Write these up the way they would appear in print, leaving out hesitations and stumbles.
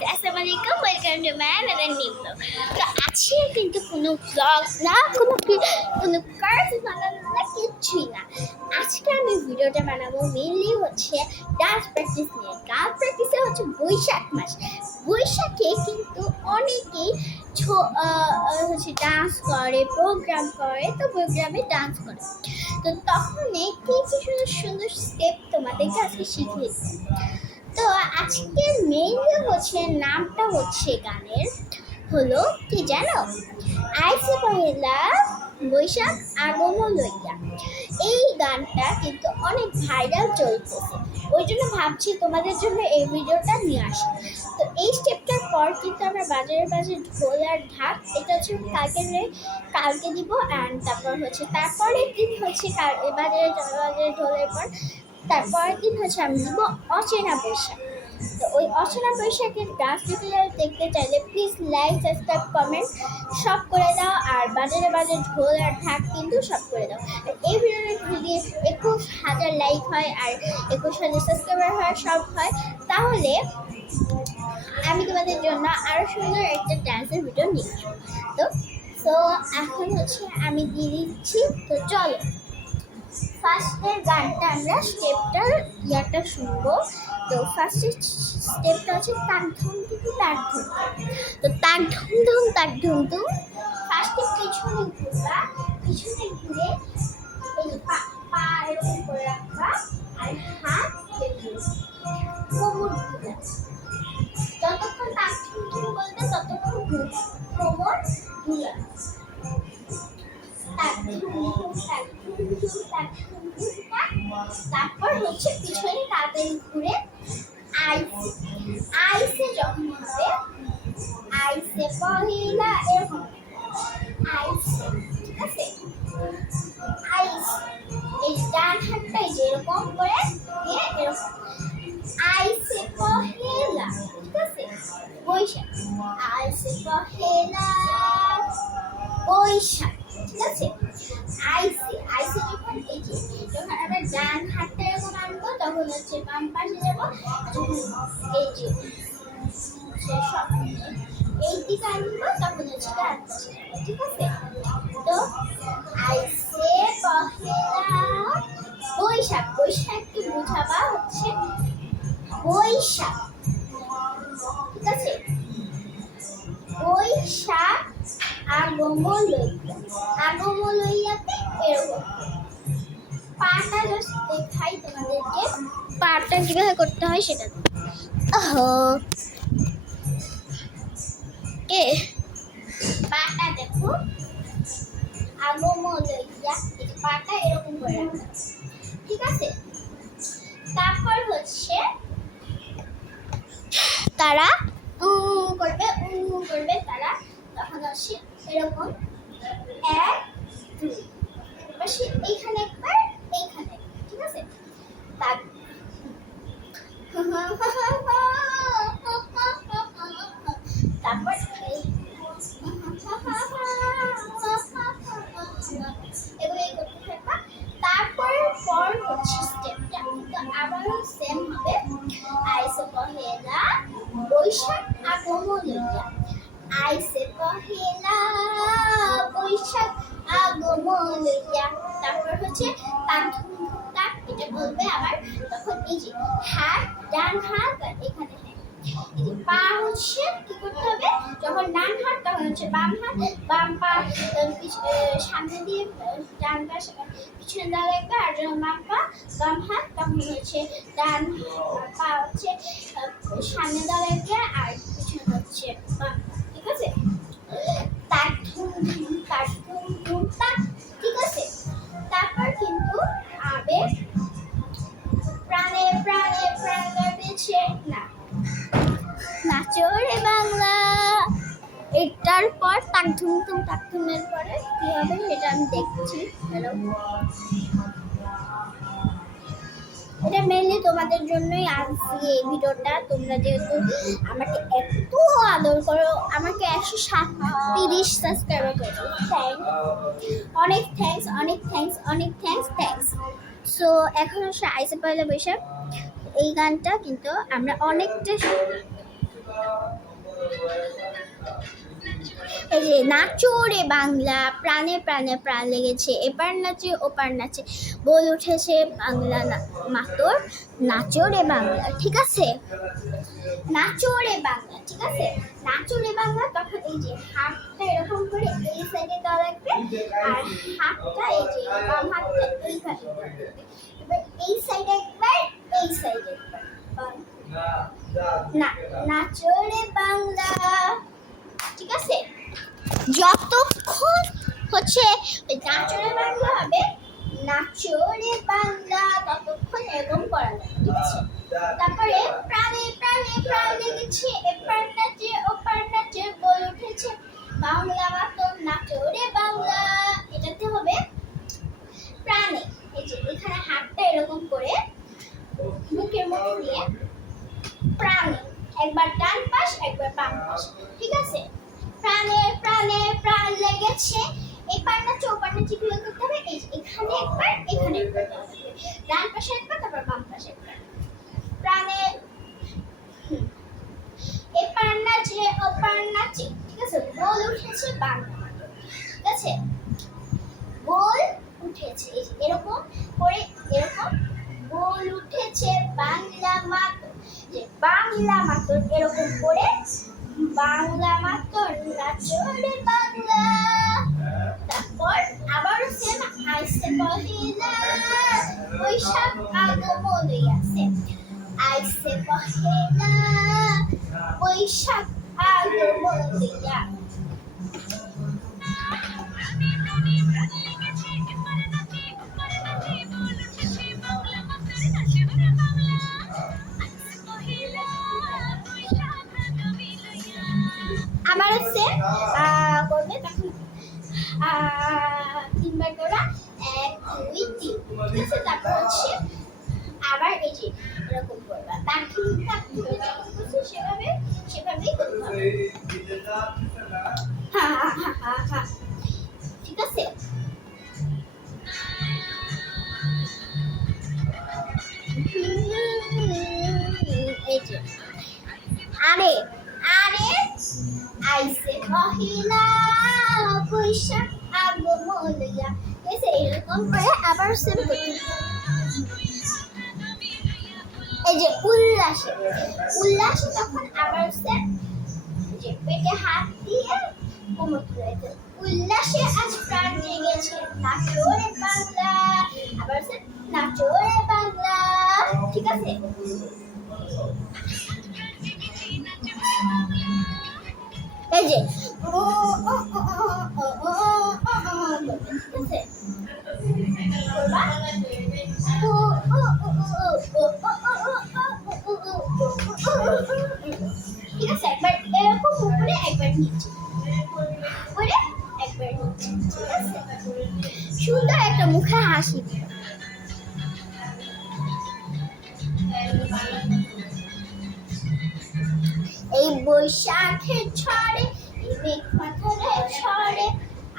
Guys, আসসালামু আলাইকুম, welcome to my another new blog. তো আজকে কিন্তু কোনো ব্লগ না, কোনো কাজ বানানো না, কিছুই না। আজকে আমি ভিডিওটা বানাবো মেনলি হচ্ছে ডান্স প্র্যাকটিস নিয়ে। ডান্স প্র্যাকটিসে হচ্ছে বৈশাখ মাস। বৈশাখে কিন্তু অনেকেই হচ্ছে ডান্স করে, প্রোগ্রাম করে, তো প্রোগ্রামে ডান্স করে। তো তখন কিছু সুন্দর সুন্দর স্টেপ তোমাদেরকে আজকে শিখিয়ে দিই। তো আজকে মেইনলি হচ্ছে নামটা হচ্ছে গানের হলো কি জানো, আইসে পহেলা বৈশাখ আগমন লইয়া। এই গানটা কিন্তু অনেক ভাইরাল চলতেছে, ওই জন্য ভাবছি তোমাদের জন্য এই ভিডিওটা নিয়ে আসি। তো এই স্টেপটার পর কিন্তু আমরা বাজারে ঢোল আর ঢাক, এটা হচ্ছে কালকে দিব। অ্যান্ড তারপর হচ্ছে তারপরের দিন হচ্ছে বাজারে ঢোলের পর তারপরের দিন হচ্ছে আমি দিব অচেনা বৈশাখ। তো ওই অচেনা বৈশাখের ডান্স দেখতে চাইলে প্লিজ লাইক, সাবস্ক্রাইব, কমেন্ট সব করে দাও। আর বাজারে ঢোল আর ঢাক কিন্তু সব করে দাও। আর এই ভিডিওটা যদি 21,000 লাইক হয় আর 21,000 সাবস্ক্রাইবার হয়, সব হয়, তাহলে আমি তোমাদের জন্য আরও সুন্দর একটা ডান্সের ভিডিও নিয়ে আসবো। তো এখন হচ্ছে আমি দিয়ে দিচ্ছি। তো চলো ফার্স্টের গানটা আমরা ইয়াটা শুনবো। তো ফার্স্টের স্টেপটা হচ্ছে তাক ধুম ধুম তাক ধুম। তো তাক ধুম ধুম তাক ধুম ধুম। ফার্স্টে পিছনে ঘুরবা, পিছনে ঘুরে এই পা এরকম করে রাখবা আর হাত কোমর ঘুরে। যতক্ষণ তাক ধুম ধুম বলবে ততক্ষণ ঘুরবা, কোমর ঘুরে। তারপর হচ্ছে পিছনে তাড়াতাড়ি ঘুরে আইসে যখন হবে, আইসে পহিলা এরকম আইসে, ঠিক আছে? আইস এই ডান হাতটা যেরকম করে দিয়ে এরকম আইসে পহিলা, ঠিক আছে? বৈশাখ আইসে পহিলা বৈশাখ, ঠিক আছে? আইসে যখন যখন আমরা ডান হাতটা এরকম আনবো তখন হচ্ছে বাম পাশে যাবো। এই যে এই দিকে আনবো তখন হচ্ছে ডান পাশে যাবো, ঠিক আছে? তো আইসে পহেলা বৈশাখ, বৈশাখকে বোঝাবা হচ্ছে বৈশাখ, ঠিক আছে? বৈশাখ আগমন লইয়াতে এরকম পাটা জাস্ট দেখাই তোমাদেরকে, পাটা কিভাবে করতে হয় সেটা। পাটা দেখো, আগমন লইয়া এই পাটা এরকম করে রাখতে, ঠিক আছে? তারপর হচ্ছে তারা করবে তারা, তখন হচ্ছে এরকম 1 2 পাশে এইখানে একবার, এইখানে, ঠিক আছে? তারপর তারপরে পর হচ্ছে স্টেপটা তো আবারও সেম হবে। আইসে পহেলা বৈশাখ আগমন লইয়া, আইসে পহেলা বৈশাখ আগমন লইয়া। তারপর হচ্ছে তাক এটা বলবে আবার, তখন এই যে হাত ডান হাত আর এখানে এই যে পা হচ্ছে কি করতে হবে, যখন ডান হাত তখন হচ্ছে বাম হাত, বাম পা সামনে দিয়ে ডান পা পিছনে দেওয়া লাগবে। আর যখন বাম হাত তখন হচ্ছে ডান পা হচ্ছে সামনে দেওয়া লাগবে আর পিছনে হচ্ছে বাম, ঠিক আছে? তাক ধুম ধুম তাক ধুম ধুম তাক, ঠিক আছে? তারপর কিন্তু আবে প্রাণে প্রাণে প্রাণ বেঁচে না নাচো রে বাংলা। এটার পর তাক ধুমের পরে কি হবে সেটা আমি দেখছি। হ্যালো, এটা মেনলি তোমাদের জন্যই আসছি এই ভিডিওটা। তোমরা যেহেতু আমাকে এত আদর করো, আমাকে 137 সাবস্ক্রাইবার করেছো, অনেক থ্যাঙ্কস। সো এখন হচ্ছে আইসে পয়লা বৈশাখ, এই গানটা কিন্তু আমরা অনেকটা এই যে নাচো রে বাংলা, প্রাণে প্রাণে প্রাণ লেগেছে, এপার নাচে ওপার নাচে, বল উঠেছে বাংলা মাতর, নাচো রে বাংলা। ঠিক আছে, নাচো রে বাংলা। ঠিক আছে, নাচো রে বাংলা। তখন এই যে হাতটা এরকম করে এই সাইডে দেওয়া লাগবে, আর হাতটা এই যে বাম হাতটা এইখানে দেওয়া লাগবে। এবার এই সাইডে একবার, এই সাইডে একবার। না, নাচো রে বাংলা। ঠিক আছে, যতক্ষণ হচ্ছে নাচো রে বাংলা হবে, নাচো রে বাংলা, ততক্ষণ এরকম করা যাবে। ঠিক আছে, তারপরে প্রাণে প্রাণে প্রাণ লেগেছে, এপার নাচে ওপার নাচে, বল উঠেছে বাংলা মাতর, নাচো রে বাংলা। এটাতে হবে প্রাণে। এই যে এখানে হাতটা এরকম করে মুখের মধ্যে দিয়ে প্রাণে, একবার ডান পাশ একবার বাম পাশ। ঠিক আছে, প্রাণে প্রাণে প্রাণ লেগেছে, এপার নাচে ওপার নাচে কি করতে হবে, এখানে একবার এখানে একবার, ডান পাশে একবার তারপর বাম পাশে একবার। প্রাণে এপার নাচে ওপার নাচে। ঠিক আছে, বল উঠেছে বাংলা মাতর। ঠিক আছে, বল উঠেছে এরকম করে, এরকম বল উঠেছে বাংলা মাতর, যে বাংলা মাতর এরকম করে, বাংলা মাতর নাচো রে বাংলা। তারপর আবার সেম আইসে পহিলা বৈশাখ আগমন হইয়াছে, আইসে পহিলা বৈশাখ আগমন হইয়া। আবার হচ্ছে করবে, তখন তিনবার করা, 1 2 3। ঠিক আছে, তারপর হচ্ছে আবার এই যে এরকম করবা, বাকি সেভাবে সেভাবেই করতে হবে। হ্যাঁ, ঠিক আছে। এই যে আরে আরে আইসে পহিলা বৈশাখ আগমন হইয়া। ঠিক আছে, এরকম করে আবার সেম করতে হবে। এই যে উল্লাসে, উল্লাসে তখন আবার সেম, যে পেটে হাত দিয়ে কোমর তুলে, উল্লাসে আজ প্রাণ জেগেছে, নাচো রে বাংলা। আবার সেম, নাচো রে বাংলা। ঠিক আছে, এই যে ঠিক আছে, একবার এরকম উপরে একবার নিচে, উপরে একবার নিচে। ঠিক আছে, সুন্দর একটা মুখে হাসি। এই বৈশাখের ঝড়ে, এই মেঘ মাথারে ঝড়ে,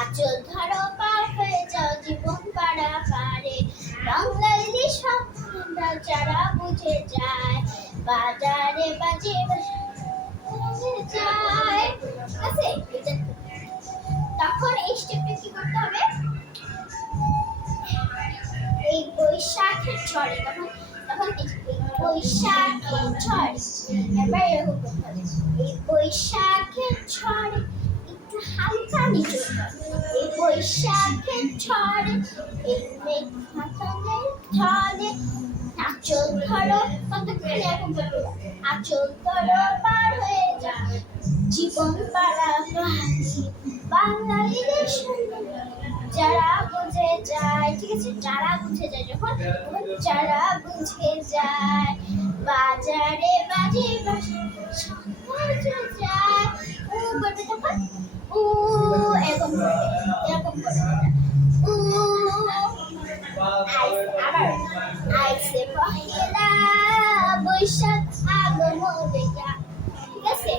আঁচল ধরো পার হয়ে যাও জীবন পাড়া পারে, বাঙালি সব যারা বুঝে যায়, বাজারে বাজে যায়। ঠিক আছে, তখন এই স্টেপটা কি করতে হবে, এই বৈশাখের ঝড়ে, তখন তখন বৈশাখের ঝড়ে, এবার এরকম করতে হবে, এই বৈশাখের ঝড়ে একটু হালকা নিচে, এই বৈশাখের ঝড়ে, এই মেঘ মাথায় ঝড়ে, আঁচল ধরো, কতক্ষণ এরকম করতে হবে, আঁচল ধরো পার হয়ে যায় জীবন পাড়া পারে, বাঙালিদের যারা বুঝে যায়। ঠিক আছে, যারা বুঝে যায়, যখন যারা বুঝে যায়, বাজারে বাজে বাজে যায়, ও করবে তখন ও এরকম করবে, এরকম করবে ও। আবার আইসে পহিলা বৈশাখ আগমন হইয়া। ঠিক আছে,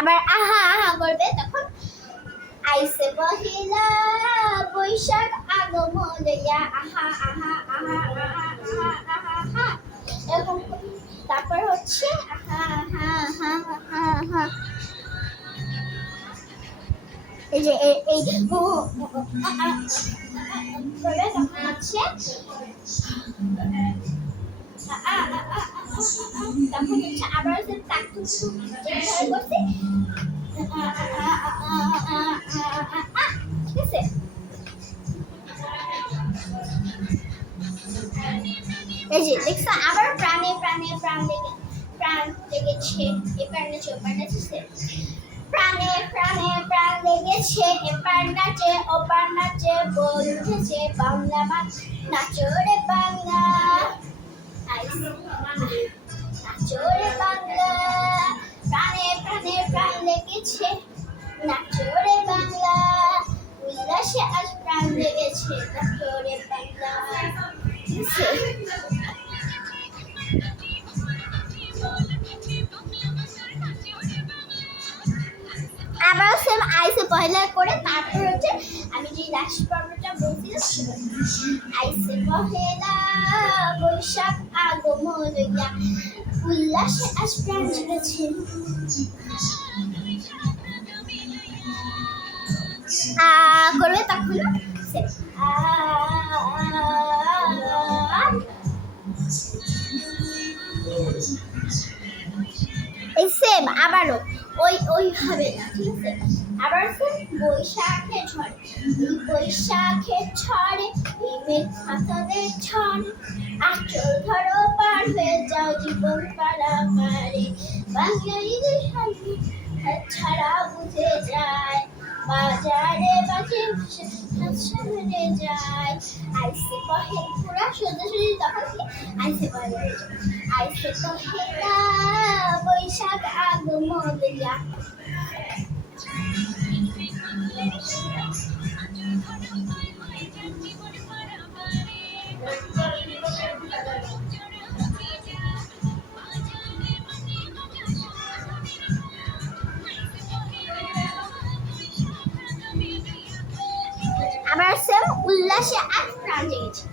আবার আহা আহা করবে তখন আইসে পহেলা বৈশাখ আগমন লইয়া আহা আহা আহা আহা আহা আহা আহা এরকম। তারপর হচ্ছে আহা আহা আহা আহা আহা এই যে এই করবে তখন হচ্ছে তখন হচ্ছে আবার হচ্ছে তাকু করছে ঠিক আছে। এই যে দেখছো আবার প্রাণে প্রাণে প্রাণ লেগেছে এপার নাচে ওপার নাচছে প্রাণে প্রাণে প্রাণ লেগেছে এপার নাচে ওপার নাচে বল উঠেছে বাংলা নাচো রে বাংলা নাচো রে বাংলা প্রাণে প্রাণে প্রাণ লেগেছে নাচো রে বাংলা উল্লাসে আজ প্রাণ লেগেছে নাচো রে বাংলা। আবার সেম আইসে পয়লা করে তারপর হচ্ছে আমি যে রাশি পর্বটা বলছিলাম আইসে পহেলা বৈশাখ আগমন লইয়া উল্লাসে আজ প্রাণ জুড়েছে করবে তখন এই সেম আবারও ওইভাবে না ঠিক আছে। আবার সেম বৈশাখের ঝড়ে বৈশাখের ঝড়ে মেঘ ফাটলের ঝড়ে আঁচল ধরো পার হয়ে যাও জীবন পারাপারে বাঙালি ছাড়া বুঝে যায় বাজারে বাজে শহরে যায় আইসে পহে পুরা সোজাসুজি তখন আইসে পহে আইসে পহেলা বৈশাখ আগমন লইয়া আবার সেম উল্লাসে আজ প্রাণ জেগেছে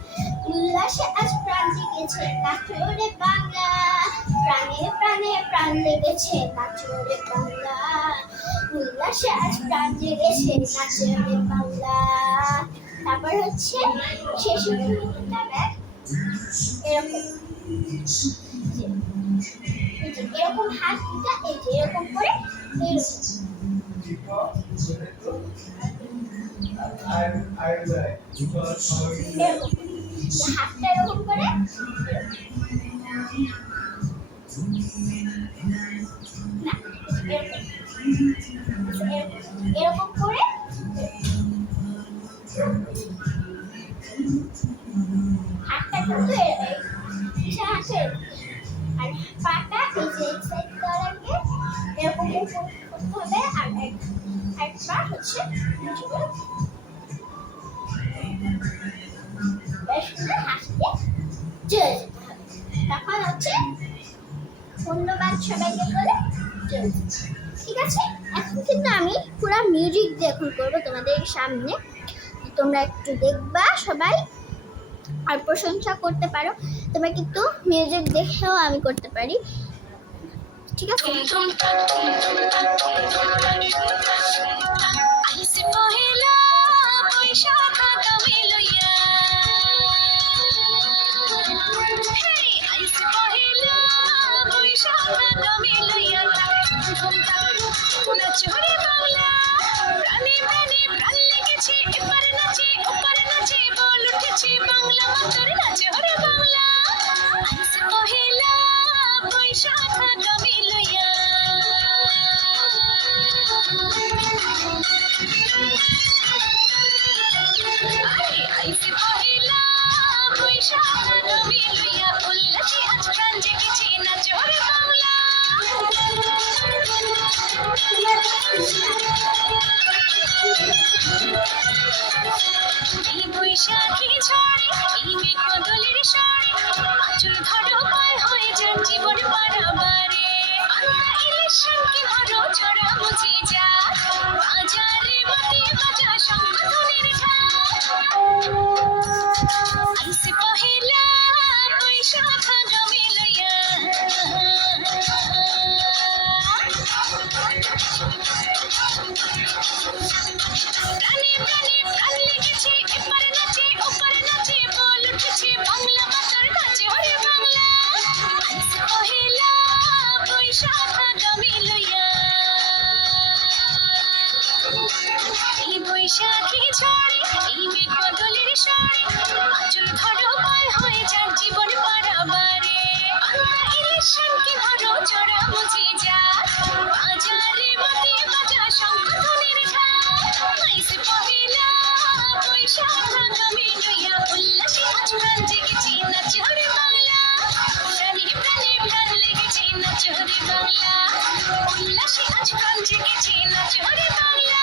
উল্লাসে আজ প্রাণ জেগেছে নাচো রে বাংলা প্রাণে প্রাণে প্রাণ লেগেছে নাচো রে বাংলা উল্লাসে আজ প্রাণ জেগেছে নাচো রে বাংলা। তারপর হচ্ছে শেষ এরকম হাত দুটা এই যে এরকম করে হাতটা এরকম করে এরকম করে হাতটা কিন্তু আর পাটা এই যে সাইড করাকে এরকম করতে হবে আর একবার হচ্ছে বেশ করে হাসতে চলে যেতে হবে তখন হচ্ছে ধন্যবাদ সবাইকে বলে চলে ঠিক আছে। এখন কিন্তু আমি পুরো মিউজিক দিয়ে এখন করবো তোমাদের সামনে তোমরা একটু দেখবা সবাই আর প্রশংসা করতে পারো তোমরা কিন্তু মিউজিক দেখেও আমি করতে পারি ঠিক আছে। বৈশাখী ঝড়ে চুল ধরো পার হয়ে যাক জীবন পারাবারে বাংলা ইলেকশনকে ধরো চড়া মুচি যা বাজারে বাতি বাজা শঙ্খধ্বনির ঢাক আইসে পহেলা বৈশাখ আগামী নইয়া উল্লাসে আজ প্রাণ জেগেছে নাচো রে বাংলা প্রাণে প্রাণে প্রাণ লেগেছে নাচো রে বাংলা উল্লাসে আজ প্রাণ জেগেছে নাচো রে বাংলা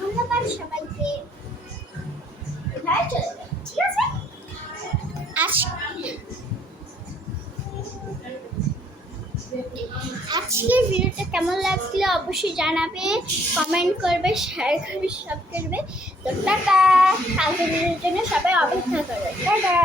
ধন্যবাদ সবাইকে। এবার চলে যাই, ঠিক আছে? আজকের ভিডিওটা কেমন লাগলো অবশ্যই জানাবে, কমেন্ট করবে, শেয়ার করবে, সব করবে। তো টাটা, কালকের ভিডিওর জন্য সবাই অপেক্ষা করবে। টাটা।